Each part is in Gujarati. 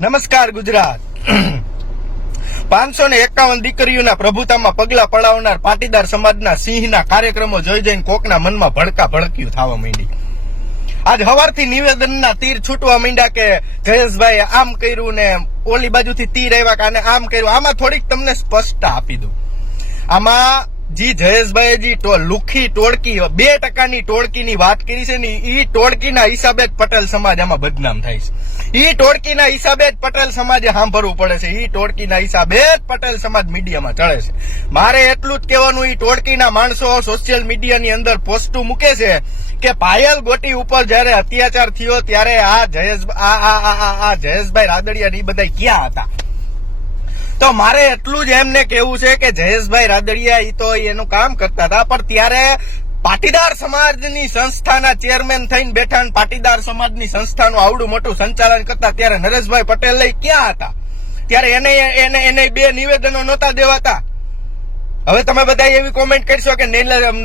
નમસ્કાર ગુજરાત. પાંચસો ને એકાવન દીકરીઓના પ્રભુતામાં પગલા પડાવનાર પાટીદાર સમાજના સિંહના કાર્યક્રમો જોઈ જઈને કોકના મનમાં ભડકા ભડક્યું થવા માંડી. આજ હવારથી નિવેદનના તીર છૂટવા માંડ્યા કે જયેશભાઈ આમ કર્યું ને ઓલી બાજુથી તીર આવ્યા કે આને આમ કર્યું, આમાં થોડીક તમને સ્પષ્ટતા આપી દઉં. આમાં જી જયેશભાઈ જી લુખી ટોળકી, બે ટકાની ટોળકીની વાત કરી છે ને, ઈ ટોળકીના હિસાબે જ પટેલ સમાજ આમાં બદનામ થાય છે. ઈ ટોળકીના હિસાબે જ પટેલ સમાજે સાંભળવું પડે છે. ઈ ટોળકીના હિસાબે જ પટેલ સમાજ મીડિયામાં ચડે છે. મારે એટલું જ કહેવાનું, ઈ ટોળકીના માણસો સોશિયલ મીડિયાની અંદર પોસ્ટું મૂકે છે કે પાયલ ગોટી ઉપર જયારે અત્યાચાર થયો ત્યારે આ જયેશ, આ આ જયેશભાઈ રાદડિયા એ બધા ક્યાં હતા? મારે એટલું જ એમને કેવું છે કે જયેશભાઈ રાદડિયા એ તો એનું કામ કરતા હતા, પણ ત્યારે પાટીદાર સમાજની સંસ્થાના ચેરમેન થઈને બેઠા પાટીદાર સમાજની સંસ્થાનું આવડું મોટું સંચાલન કરતા ત્યારે નરેશભાઈ પટેલ ક્યાં હતા? ત્યારે એને એને એને બે નિવેદનો નહોતા દેવાતા. હવે તમે બધા એવી કોમેન્ટ કરશો કે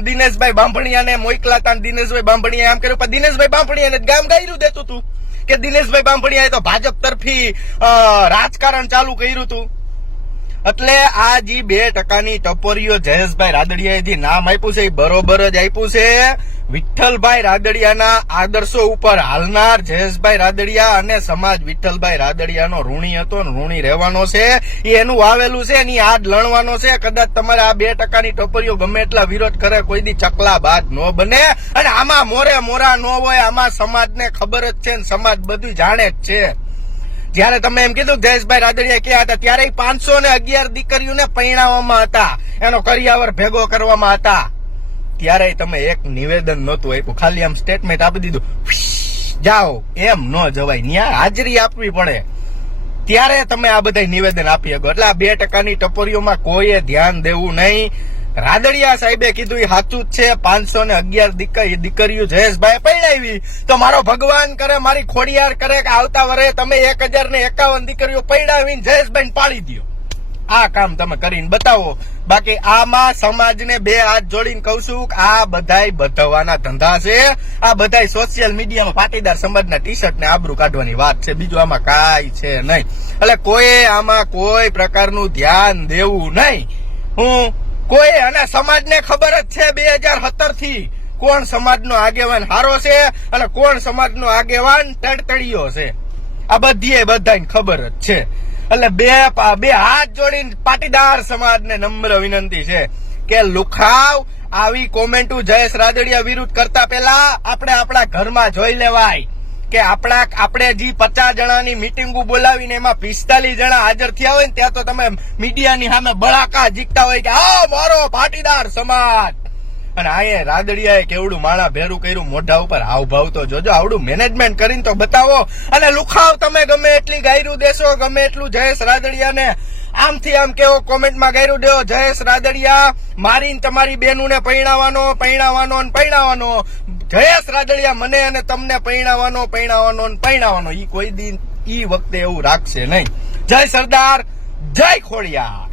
દિનેશભાઈ બાંભણિયાને હતા દિનેશભાઈ બાંભણિયા આમ કર્યું, પણ દિનેશભાઈ બાંભણિયાને ગામ ગાયરું દેતું હતું કે દિનેશભાઈ બાંભણિયાએ તો ભાજપ તરફી રાજકારણ ચાલુ કર્યું હતું એટલે આ જે બે ટકાની ટપોરીઓ જયેશભાઈ રાદડિયાએ જે નામ આપ્યું છે એ બરોબર જ આપ્યું છે. વિઠ્ઠલભાઈ રાદડિયાના આદર્શો ઉપર હાલનાર જયેશભાઈ રાદડિયા અને સમાજ વિઠ્ઠલભાઈ રાદડિયાનો ઋણી હતો ઋણી રહેવાનો છે. એ એનું વાવેલું છે એની આડ લણવાનો છે. કદાચ તમારે આ બે ટકાની ટપરીઓ ગમે એટલા વિરોધ કરે, કોઈ દી ચકલા બાદ ન બને. અને આમાં મોરે મોરા ન હોય, આમાં સમાજને ખબર જ છે ને સમાજ બધું જાણે જ છે. જયારે તમે એમ કીધું, જયેશભાઈ રાદડિયા ક્યાં હતા? ત્યારે પાંચસો ને અગિયાર દીકરીઓને પરણાવવામાં હતા. એનો કરિયાવર ભેગો કરવામાં હતા. ત્યારે તમે એક નિવેદન નહોતું આપ્યું. ખાલી આમ સ્ટેટમેન્ટ આપી દીધું. જાઓ. એમ ન જવાય. ન્યા હાજરી આપવી પડે. ત્યારે તમે આ બધા નિવેદન આપી શકો. એટલે આ બે ટકાની ટપોરીઓમાં કોઈએ ધ્યાન દેવું નહીં. રાદડિયા સાહેબે કીધું એ સાચું જ છે, પાંચસો ને અગિયાર દીકરી, દીકરીઓ જયેશભાઈ પરણાવી તો મારો ભગવાન કરે, મારી ખોડિયાર કરે કે આવતા વરે તમે એક હજાર ને એકાવન દીકરીઓ પડાવીને જયેશભાઈ પાડી દ્યો. આ કામ તમે કરીને બતાવો. બાકી આમાં સમાજને બે હાથ જોડીને કહું છું કે આ બધાય બધાવાના ધંધા છે. આ બધાય સોશિયલ મીડિયામાં પાટીદાર સમાજના ટી શર્ટ ને આબરૂ કાઢવાની વાત છે. બીજું આમાં કાંઈ છે નહીં. એટલે કોઈ આમાં કોઈ પ્રકારનું ધ્યાન દેવું નહીં. હું કોઈ અને સમાજને ખબર જ છે બે હજાર સત્તરથી કોણ સમાજનો આગેવાન હારો છે અને કોણ સમાજનો આગેવાન તડતડિયો છે. આ બધી બધાને ખબર જ છે. એટલે બે બે હાથ જોડીને પાટીદાર સમાજને નમ્ર વિનંતી છે કે લુખાવ આવી કોમેન્ટો જયેશ રાદડિયા વિરુદ્ધ કરતા પહેલા આપણે આપણા ઘરમાં જોઈ લેવાય. કે આપણા આપણે જે પચાસ જણાની મિટિંગો બોલાવીને એમાં પિસ્તાલીસ જણા હાજર થયા હોય ને ત્યાં તો તમે મીડિયાની સામે બળાકા જીતતા હોય કે, હા, મારો પાટીદાર સમાજ. અને આયે રાદડિયાએ કેવડું માળા ભેરું કર્યું, મોઢા ઉપર હાવભાવ તો જોજો, આવડું મેનેજમેન્ટ કરીને તો બતાવો. અને લુખાવ તમે ગમે એટલી ગાયરું દેશો, ગમે એટલું જયેશ રાદડિયાને. આમથી આમ કેવો કોમેન્ટમાં ગાયરું દેવો, જયેશ રાદડિયા, મારીને તમારી બેનુને પૈણાવાનો પૈણાવાનો ને પૈણાવાનો. જયેશ રાદડિયા મને અને તમને પૈણાવાનો પૈણાવાનો પૈણાવાનો. ઈ કોઈ દિન ઈ વખતે એવું રાખશે નહીં. જય સરદાર, જય ખોડિયાર.